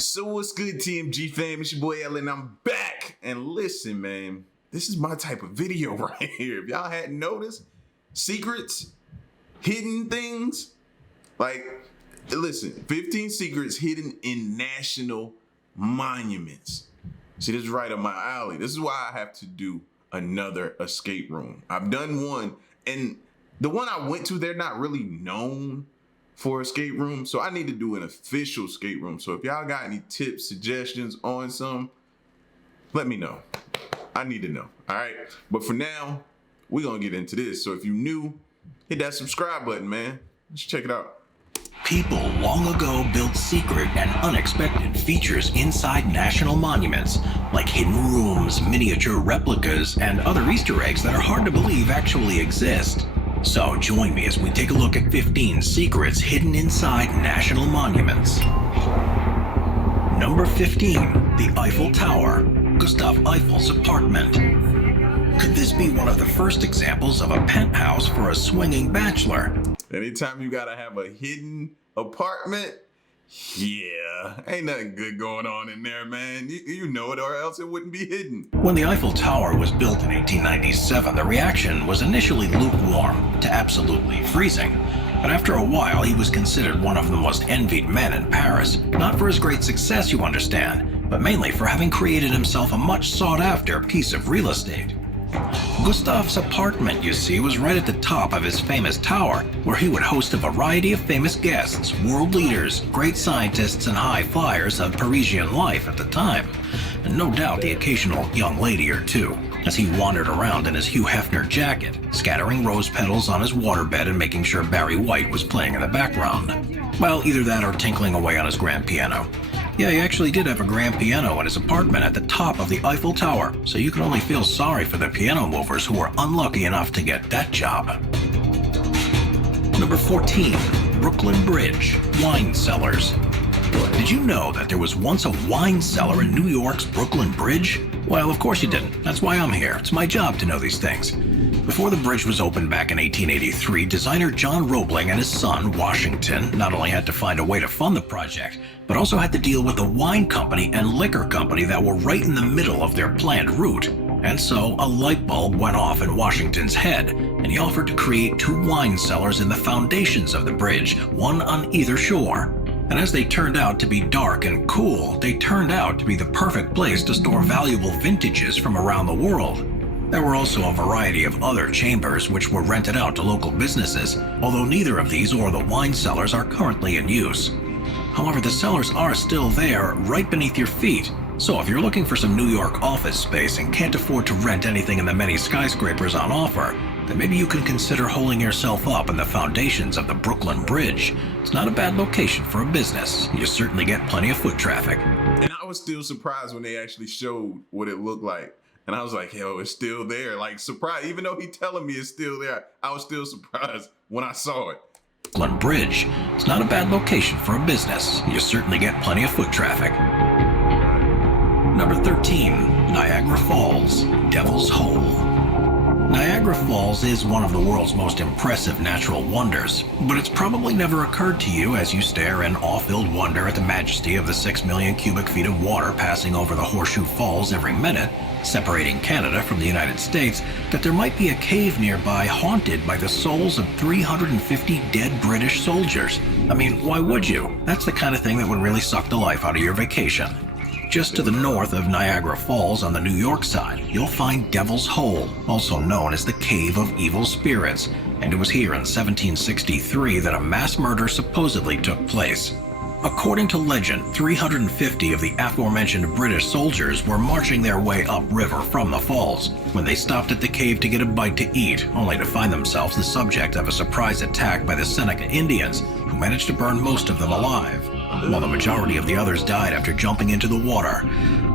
So what's good, TMG fam? It's your boy Ellen. I'm back. And listen, man, this is my type of video right here. If y'all hadn't noticed, secrets, hidden things, like, listen, 15 secrets hidden in national monuments. See, this is right up my alley. This is why I have to do another escape room. I've done one, and the one I went to, they're not really known for escape room, so I need to do an official escape room. So if y'all got any tips, suggestions on some, let me know. I need to know. All right, but for now, we're gonna get into this. So if you're new, hit that subscribe button, man. Let's check it out. People long ago built secret and unexpected features inside national monuments, like hidden rooms, miniature replicas, and other Easter eggs that are hard to believe actually exist. So join me as we take a look at 15 secrets hidden inside national monuments. Number 15, the Eiffel Tower, Gustav Eiffel's apartment. Could this be one of the first examples of a penthouse for a swinging bachelor? Anytime you gotta have a hidden apartment, yeah, ain't nothing good going on in there, man. You know it, or else it wouldn't be hidden. When the Eiffel Tower was built in 1897, the reaction was initially lukewarm to absolutely freezing. But after a while, he was considered one of the most envied men in Paris, not for his great success, you understand, but mainly for having created himself a much sought-after piece of real estate. Gustav's apartment, you see, was right at the top of his famous tower, where he would host a variety of famous guests, world leaders, great scientists, and high flyers of Parisian life at the time. And no doubt the occasional young lady or two, as he wandered around in his Hugh Hefner jacket, scattering rose petals on his waterbed and making sure Barry White was playing in the background. Well, either that or tinkling away on his grand piano. Yeah, he actually did have a grand piano in his apartment at the top of the Eiffel Tower, so you can only feel sorry for the piano movers who were unlucky enough to get that job. Number 14, Brooklyn Bridge, wine cellars. Did you know that there was once a wine cellar in New York's Brooklyn Bridge? Well, of course you didn't. That's why I'm here. It's my job to know these things. Before the bridge was opened back in 1883, designer John Roebling and his son, Washington, not only had to find a way to fund the project, but also had to deal with the wine company and liquor company that were right in the middle of their planned route. And so a light bulb went off in Washington's head, and he offered to create 2 wine cellars in the foundations of the bridge, one on either shore. And as they turned out to be dark and cool, they turned out to be the perfect place to store valuable vintages from around the world. There were also a variety of other chambers which were rented out to local businesses, although neither of these or the wine cellars are currently in use. However, the cellars are still there, right beneath your feet. So if you're looking for some New York office space and can't afford to rent anything in the many skyscrapers on offer, then maybe you can consider holing yourself up in the foundations of the Brooklyn Bridge. It's not a bad location for a business. You certainly get plenty of foot traffic. And I was still surprised when they actually showed what it looked like. And I was like, yo, it's still there. Like, surprised. Even though he's telling me it's still there, I was still surprised when I saw it. Brooklyn Bridge. It's not a bad location for a business. You certainly get plenty of foot traffic. Number 13, Niagara Falls, Devil's Hole. Niagara Falls is one of the world's most impressive natural wonders, but it's probably never occurred to you as you stare in awe-filled wonder at the majesty of the 6 million cubic feet of water passing over the Horseshoe Falls every minute, separating Canada from the United States, that there might be a cave nearby haunted by the souls of 350 dead British soldiers. I mean, why would you? That's the kind of thing that would really suck the life out of your vacation. Just to the north of Niagara Falls on the New York side, you'll find Devil's Hole, also known as the Cave of Evil Spirits, and it was here in 1763 that a mass murder supposedly took place. According to legend, 350 of the aforementioned British soldiers were marching their way upriver from the falls when they stopped at the cave to get a bite to eat, only to find themselves the subject of a surprise attack by the Seneca Indians, who managed to burn most of them alive, while the majority of the others died after jumping into the water.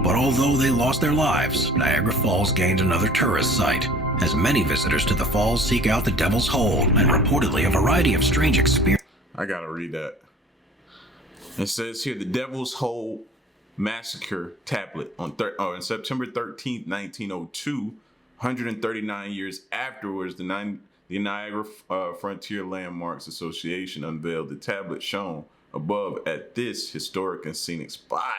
But although they lost their lives, Niagara Falls gained another tourist site, as many visitors to the falls seek out the Devil's Hole and reportedly a variety of strange experiences. I gotta read that. It says here, the Devil's Hole Massacre tablet on September 13th, 1902, 139 years afterwards, the Niagara Frontier Landmarks Association unveiled the tablet shown above at this historic and scenic spot,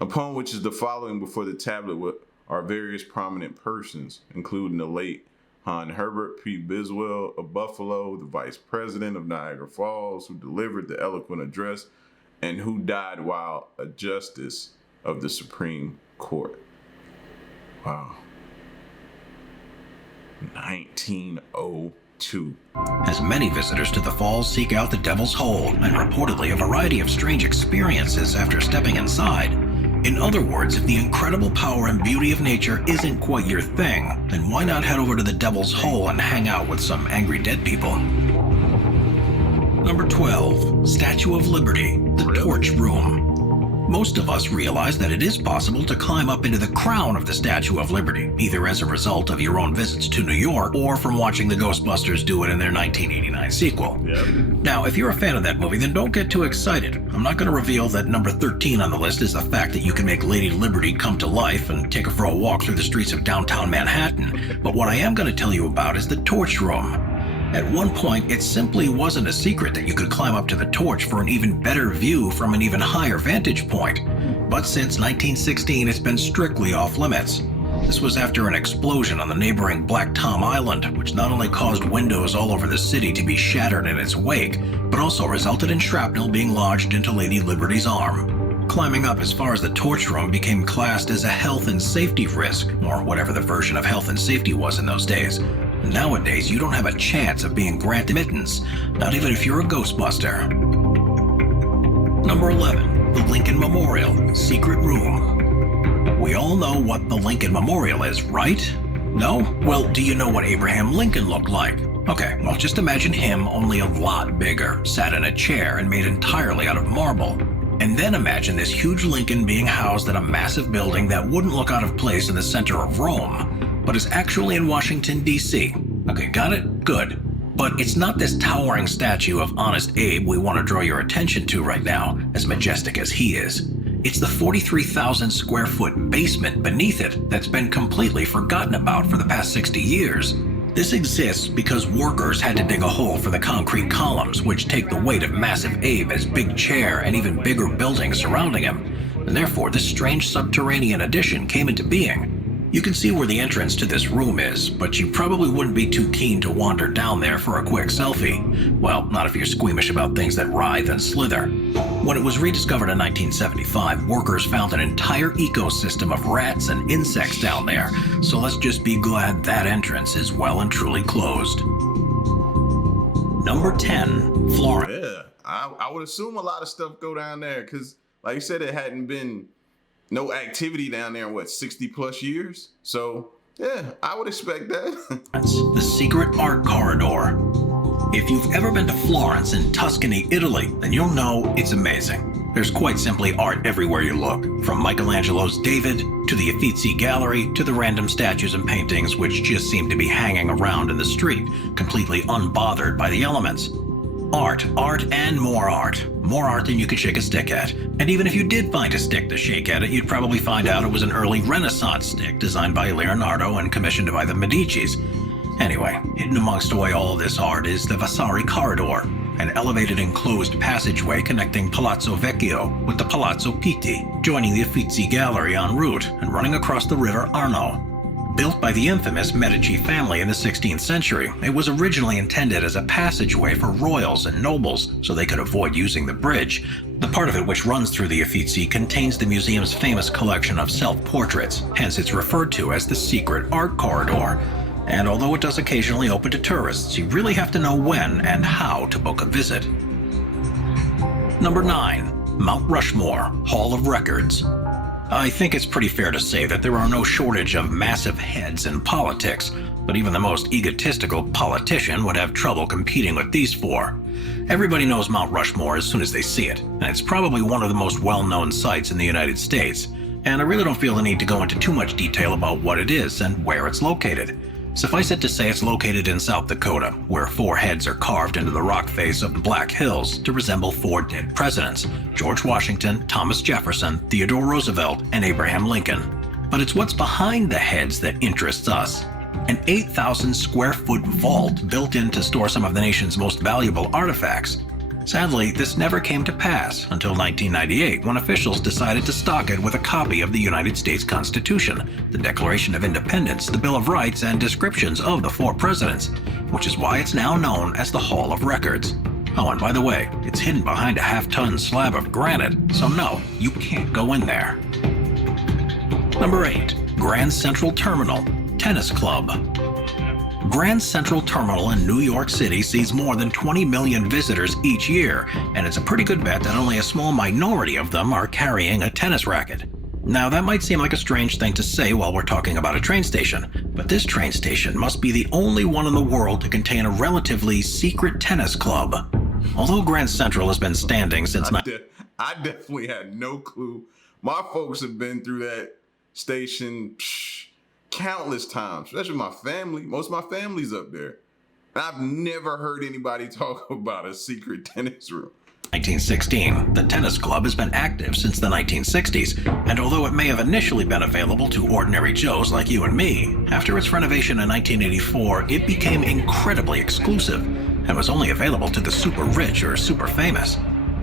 upon which is the following before the tablet are various prominent persons, including the late Hon Herbert P. Biswell of Buffalo, the vice president of Niagara Falls, who delivered the eloquent address and who died while a justice of the Supreme Court. Wow. 1902. As many visitors to the falls seek out the Devil's Hole and reportedly a variety of strange experiences after stepping inside. In other words, if the incredible power and beauty of nature isn't quite your thing, then why not head over to the Devil's Hole and hang out with some angry dead people? Number 12, Statue of Liberty, the Torch Room. Most of us realize that it is possible to climb up into the crown of the Statue of Liberty, either as a result of your own visits to New York or from watching the Ghostbusters do it in their 1989 sequel. Yep. Now, if you're a fan of that movie, then don't get too excited. I'm not going to reveal that number 13 on the list is the fact that you can make Lady Liberty come to life and take her for a walk through the streets of downtown Manhattan. But what I am going to tell you about is the Torch Room. At one point, it simply wasn't a secret that you could climb up to the torch for an even better view from an even higher vantage point. But since 1916, it's been strictly off limits. This was after an explosion on the neighboring Black Tom Island, which not only caused windows all over the city to be shattered in its wake, but also resulted in shrapnel being lodged into Lady Liberty's arm. Climbing up as far as the torch room became classed as a health and safety risk, or whatever the version of health and safety was in those days. Nowadays, you don't have a chance of being granted admittance, not even if you're a Ghostbuster. Number 11, the Lincoln Memorial, Secret Room. We all know what the Lincoln Memorial is, right? No? Well, do you know what Abraham Lincoln looked like? Okay, well, just imagine him only a lot bigger, sat in a chair and made entirely out of marble. And then imagine this huge Lincoln being housed in a massive building that wouldn't look out of place in the center of Rome, but is actually in Washington, D.C. Okay, got it? Good. But it's not this towering statue of Honest Abe we want to draw your attention to right now, as majestic as he is. It's the 43,000 square foot basement beneath it that's been completely forgotten about for the past 60 years. This exists because workers had to dig a hole for the concrete columns, which take the weight of massive Abe's big chair and even bigger buildings surrounding him. And therefore, this strange subterranean addition came into being. You can see where the entrance to this room is, but you probably wouldn't be too keen to wander down there for a quick selfie. Well, not if you're squeamish about things that writhe and slither. When it was rediscovered in 1975, workers found an entire ecosystem of rats and insects down there, so let's just be glad that entrance is well and truly closed. Number 10, Florence. Yeah, I would assume a lot of stuff go down there, because like you said, it hadn't been no activity down there in, what, 60 plus years? So, yeah, I would expect that. The Secret Art Corridor. If you've ever been to Florence in Tuscany, Italy, then you'll know it's amazing. There's quite simply art everywhere you look, from Michelangelo's David, to the Uffizi Gallery, to the random statues and paintings which just seem to be hanging around in the street, completely unbothered by the elements. Art, and more art. More art than you could shake a stick at. And even if you did find a stick to shake at it, you'd probably find out it was an early Renaissance stick designed by Leonardo and commissioned by the Medicis. Anyway, hidden amongst away all this art is the Vasari Corridor, an elevated enclosed passageway connecting Palazzo Vecchio with the Palazzo Pitti, joining the Uffizi Gallery en route and running across the river Arno. Built by the infamous Medici family in the 16th century, it was originally intended as a passageway for royals and nobles so they could avoid using the bridge. The part of it which runs through the Uffizi contains the museum's famous collection of self-portraits, hence it's referred to as the Secret Art Corridor. And although it does occasionally open to tourists, you really have to know when and how to book a visit. Number 9. Mount Rushmore, Hall of Records. I think it's pretty fair to say that there are no shortage of massive heads in politics, but even the most egotistical politician would have trouble competing with these four. Everybody knows Mount Rushmore as soon as they see it, and it's probably one of the most well-known sites in the United States, and I really don't feel the need to go into too much detail about what it is and where it's located. Suffice it to say it's located in South Dakota, where four heads are carved into the rock face of the Black Hills to resemble four dead presidents: George Washington, Thomas Jefferson, Theodore Roosevelt, and Abraham Lincoln. But it's what's behind the heads that interests us. An 8,000 square foot vault built in to store some of the nation's most valuable artifacts. Sadly, this never came to pass until 1998, when officials decided to stock it with a copy of the United States Constitution, the Declaration of Independence, the Bill of Rights, and descriptions of the 4 presidents, which is why it's now known as the Hall of Records. Oh, and by the way, it's hidden behind a half-ton slab of granite, so no, you can't go in there. Number 8. Grand Central Terminal Tennis Club. Grand Central Terminal in New York City sees more than 20 million visitors each year, and it's a pretty good bet that only a small minority of them are carrying a tennis racket. Now, that might seem like a strange thing to say while we're talking about a train station, but this train station must be the only one in the world to contain a relatively secret tennis club. Although Grand Central has been standing since... I definitely had no clue. My folks have been through that station countless times, especially my family. Most of my family's up there. And I've never heard anybody talk about a secret tennis room. 1916, the tennis club has been active since the 1960s, and although it may have initially been available to ordinary Joes like you and me, after its renovation in 1984, it became incredibly exclusive and was only available to the super rich or super famous.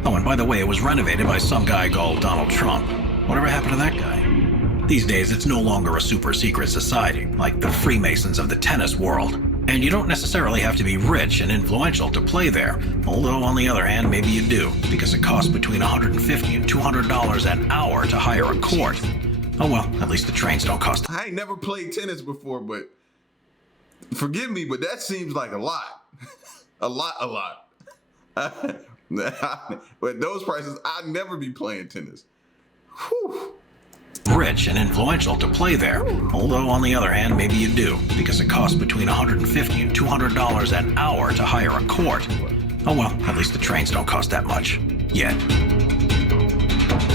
Oh, and by the way, it was renovated by some guy called Donald Trump. Whatever happened to that guy? These days, it's no longer a super secret society, like the Freemasons of the tennis world. And you don't necessarily have to be rich and influential to play there, although on the other hand, maybe you do, because it costs between $150 and $200 an hour to hire a court. Oh well, at least the trains don't cost. I ain't never played tennis before, but forgive me, but that seems like a lot. a lot. But those prices, I'd never be playing tennis. Whew. Rich and influential to play there, although on the other hand, maybe you do, because it costs between $150 and $200 an hour to hire a court. Oh well, at least the trains don't cost that much. Yet.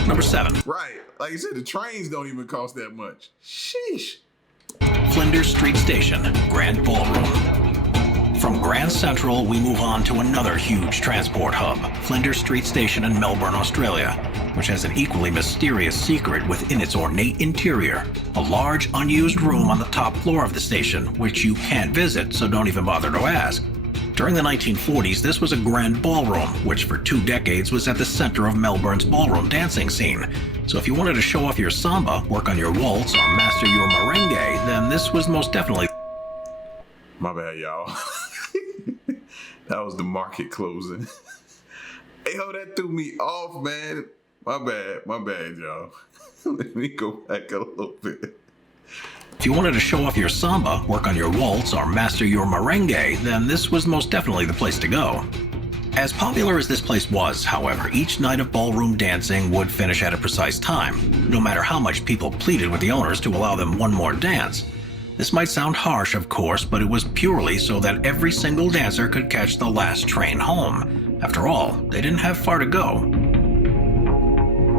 Number 7. Right, like you said, the trains don't even cost that much. Sheesh. Flinders Street Station, Grand Ballroom. From Grand Central, we move on to another huge transport hub, Flinders Street Station in Melbourne, Australia, which has an equally mysterious secret within its ornate interior, a large unused room on the top floor of the station, which you can't visit, so don't even bother to ask. During the 1940s, this was a grand ballroom, which for 2 decades was at the center of Melbourne's ballroom dancing scene. So if you wanted to show off your samba, work on your waltz, or master your merengue, then this was most definitely... My bad, y'all. That was the market closing. Hey, yo, that threw me off, man. My bad, y'all. Let me go back a little bit. If you wanted to show off your samba, work on your waltz, or master your merengue, then this was most definitely the place to go. As popular as this place was, however, each night of ballroom dancing would finish at a precise time, no matter how much people pleaded with the owners to allow them one more dance. This might sound harsh, of course, but it was purely so that every single dancer could catch the last train home. After all, they didn't have far to go.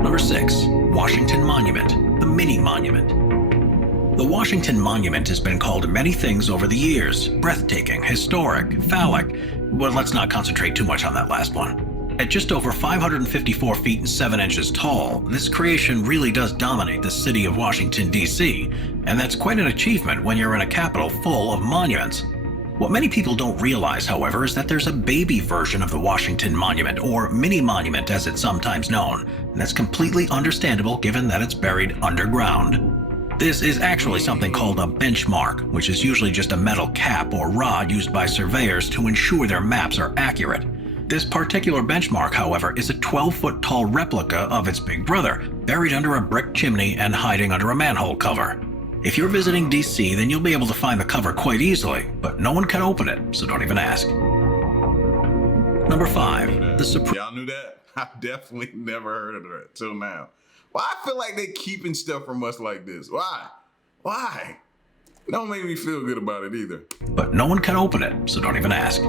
Number 6. Washington Monument, the Mini Monument. The Washington Monument has been called many things over the years: breathtaking, historic, phallic, but let's not concentrate too much on that last one. At just over 554 feet and 7 inches tall, this creation really does dominate the city of Washington, D.C., and that's quite an achievement when you're in a capital full of monuments. What many people don't realize, however, is that there's a baby version of the Washington Monument, or Mini Monument as it's sometimes known, and that's completely understandable given that it's buried underground. This is actually something called a benchmark, which is usually just a metal cap or rod used by surveyors to ensure their maps are accurate. This particular benchmark, however, is a 12-foot tall replica of its big brother, buried under a brick chimney and hiding under a manhole cover. If you're visiting DC, then you'll be able to find the cover quite easily, but no one can open it, so don't even ask. Number 5. The Supreme... Y'all knew that? I definitely never heard of that till now. Why I feel like they keeping stuff from us like this? Why? Don't make me feel good about it either. But no one can open it, so don't even ask.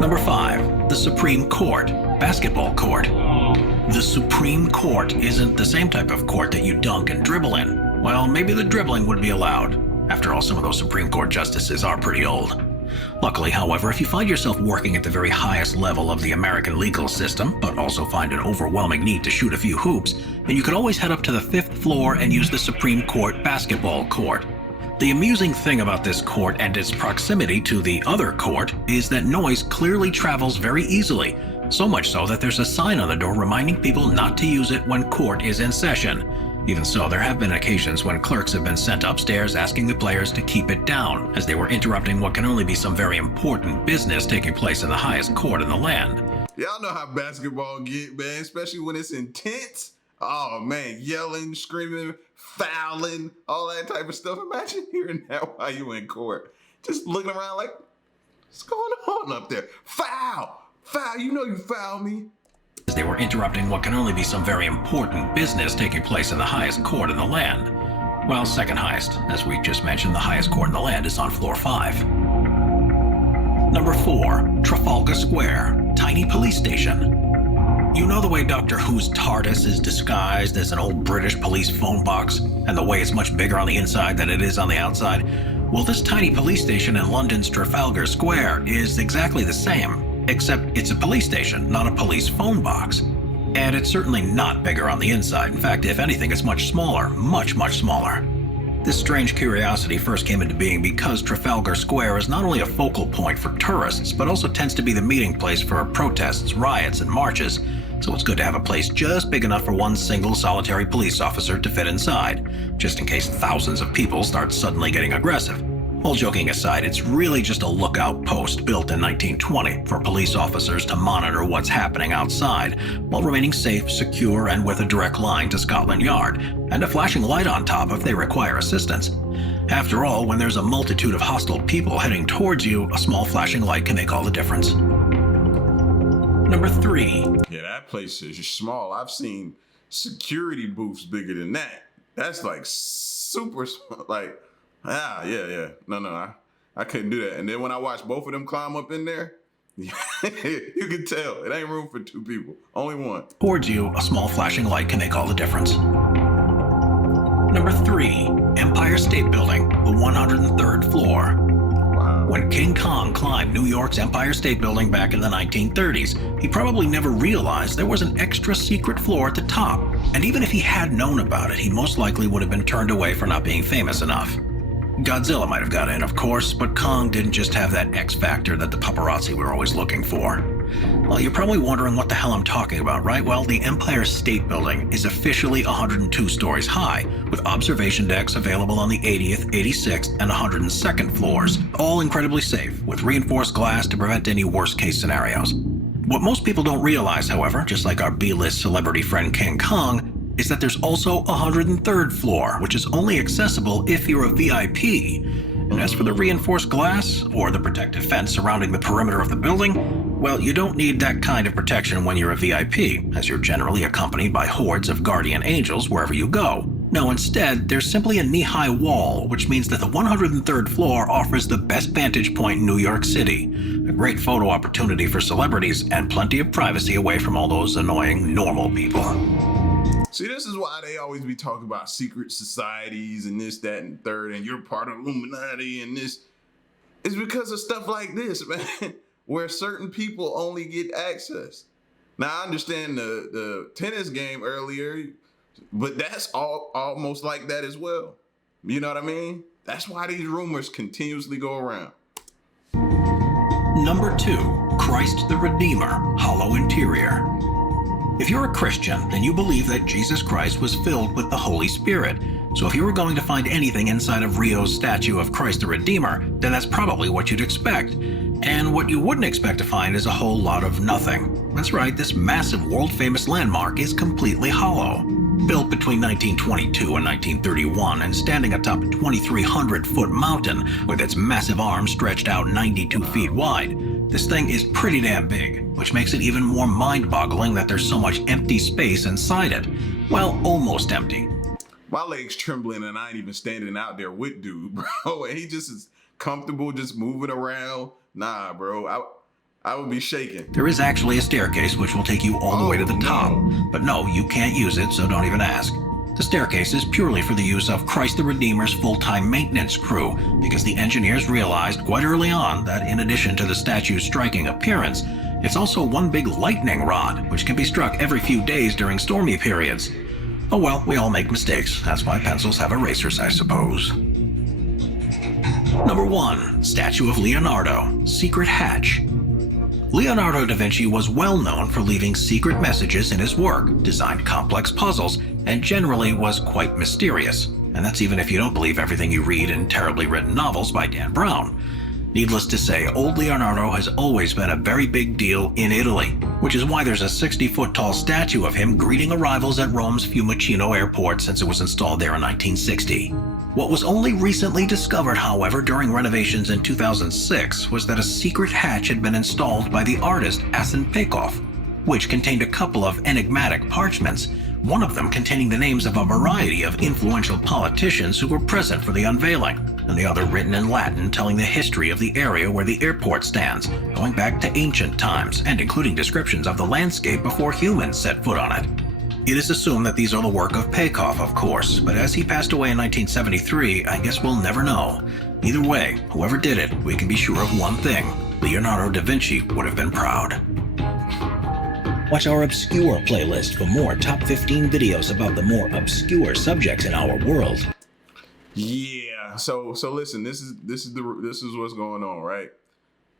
Number 5. The Supreme Court, basketball court. The Supreme Court isn't the same type of court that you dunk and dribble in. Well, maybe the dribbling would be allowed. After all, some of those Supreme Court justices are pretty old. Luckily, however, if you find yourself working at the very highest level of the American legal system, but also find an overwhelming need to shoot a few hoops, then you could always head up to the 5th floor and use the Supreme Court basketball court. The amusing thing about this court and its proximity to the other court is that noise clearly travels very easily, so much so that there's a sign on the door reminding people not to use it when court is in session. Even so, there have been occasions when clerks have been sent upstairs asking the players to keep it down, as they were interrupting what can only be some very important business taking place in the highest court in the land. Y'all know how basketball get, man, especially when it's intense. Oh man, yelling, screaming, fouling, all that type of stuff. Imagine hearing that while you in court. Just looking around like, what's going on up there? Foul! Foul, you know you fouled me. As they were interrupting what can only be some very important business taking place in the highest court in the land. Well, second highest. As we just mentioned, the highest court in the land is on floor 5. Number 4, Trafalgar Square, tiny police station. You know the way Doctor Who's TARDIS is disguised as an old British police phone box, and the way it's much bigger on the inside than it is on the outside? Well, this tiny police station in London's Trafalgar Square is exactly the same, except it's a police station, not a police phone box. And it's certainly not bigger on the inside. In fact, if anything, it's much smaller, much smaller. This strange curiosity first came into being because Trafalgar Square is not only a focal point for tourists, but also tends to be the meeting place for protests, riots, and marches. So it's good to have a place just big enough for one single solitary police officer to fit inside, just in case thousands of people start suddenly getting aggressive. All joking aside, it's really just a lookout post built in 1920 for police officers to monitor what's happening outside, while remaining safe, secure, and with a direct line to Scotland Yard, and a flashing light on top if they require assistance. After all, when there's a multitude of hostile people heading towards you, a small flashing light can make all the difference. Number 3. Yeah, that place is small. I've seen security booths bigger than that. That's like super small. Like, yeah. No, I couldn't do that. And then when I watched both of them climb up in there, you can tell it ain't room for 2 people, only one. Towards you, a small flashing light can make all the difference. Number 3, Empire State Building, the 103rd floor. When King Kong climbed New York's Empire State Building back in the 1930s, he probably never realized there was an extra secret floor at the top. And even if he had known about it, he most likely would have been turned away for not being famous enough. Godzilla might have got in, of course, but Kong didn't just have that X factor that the paparazzi were always looking for. Well, you're probably wondering what the hell I'm talking about, right? Well, the Empire State Building is officially 102 stories high, with observation decks available on the 80th, 86th, and 102nd floors, all incredibly safe, with reinforced glass to prevent any worst-case scenarios. What most people don't realize, however, just like our B-list celebrity friend King Kong, is that there's also a 103rd floor, which is only accessible if you're a VIP. And as for the reinforced glass, or the protective fence surrounding the perimeter of the building, well, you don't need that kind of protection when you're a VIP, as you're generally accompanied by hordes of guardian angels wherever you go. No, instead, there's simply a knee-high wall, which means that the 103rd floor offers the best vantage point in New York City. A great photo opportunity for celebrities, and plenty of privacy away from all those annoying normal people. See, this is why they always be talking about secret societies and this, that, and third, and you're part of Illuminati and this. It's because of stuff like this, man, where certain people only get access. Now, I understand the tennis game earlier, but that's almost like that as well. You know what I mean? That's why these rumors continuously go around. Number 2, Christ the Redeemer, hollow interior. If you're a Christian, then you believe that Jesus Christ was filled with the Holy Spirit. So if you were going to find anything inside of Rio's statue of Christ the Redeemer, then that's probably what you'd expect. And what you wouldn't expect to find is a whole lot of nothing. That's right, this massive world-famous landmark is completely hollow. Built between 1922 and 1931 and standing atop a 2,300-foot mountain with its massive arms stretched out 92 feet wide, this thing is pretty damn big, which makes it even more mind-boggling that there's so much empty space inside it. Well, almost empty. My legs trembling and I ain't even standing out there with dude, bro. And he just is comfortable just moving around. Nah, bro, I would be shaking. There is actually a staircase which will take you all the way to the top. But no, you can't use it, so don't even ask. The staircase is purely for the use of Christ the Redeemer's full-time maintenance crew, because the engineers realized quite early on that in addition to the statue's striking appearance, it's also one big lightning rod, which can be struck every few days during stormy periods. Oh well, we all make mistakes. That's why pencils have erasers, I suppose. Number 1. Statue of Leonardo, Secret Hatch. Leonardo da Vinci was well known for leaving secret messages in his work, designed complex puzzles, and generally was quite mysterious. And that's even if you don't believe everything you read in terribly written novels by Dan Brown. Needless to say, old Leonardo has always been a very big deal in Italy, which is why there's a 60-foot-tall statue of him greeting arrivals at Rome's Fiumicino airport since it was installed there in 1960. What was only recently discovered, however, during renovations in 2006 was that a secret hatch had been installed by the artist Asen Pekov, which contained a couple of enigmatic parchments, one of them containing the names of a variety of influential politicians who were present for the unveiling, and the other written in Latin telling the history of the area where the airport stands, going back to ancient times, and including descriptions of the landscape before humans set foot on it. It is assumed that these are the work of Pekov, of course, but as he passed away in 1973, I guess we'll never know. Either way, whoever did it, we can be sure of one thing: Leonardo da Vinci would have been proud. Watch our Obscure playlist for more top 15 videos about the more obscure subjects in our world. Yeah. So listen, this is what's going on, right?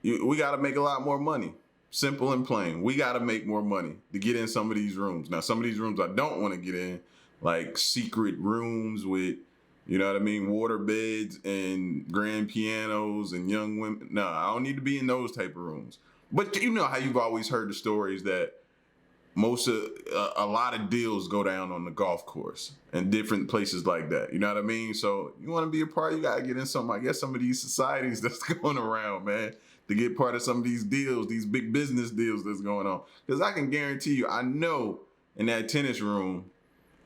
We got to make a lot more money. Simple and plain. We got to make more money to get in some of these rooms. Now, some of these rooms I don't want to get in, like secret rooms with, you know what I mean, water beds and grand pianos and young women. No, I don't need to be in those type of rooms. But you know how you've always heard the stories that a lot of deals go down on the golf course and different places like that. You know what I mean? So you want to be a part, you got to get in some of these societies that's going around, man, to get part of some of these deals, these big business deals that's going on. Because I can guarantee you, I know in that tennis room,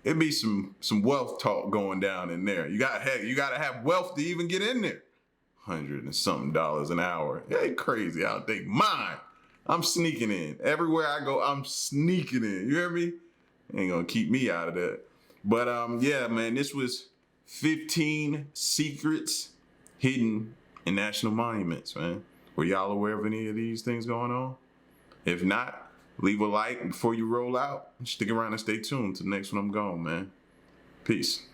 it'd be some wealth talk going down in there. You got to have wealth to even get in there. $100 and something an hour. It ain't crazy. I don't think mine. I'm sneaking in. Everywhere I go, I'm sneaking in. You hear me? Ain't gonna keep me out of that. But yeah, man, this was 15 secrets hidden in national monuments, man. Were y'all aware of any of these things going on? If not, leave a like before you roll out. Stick around and stay tuned to the next one I'm gone, man. Peace.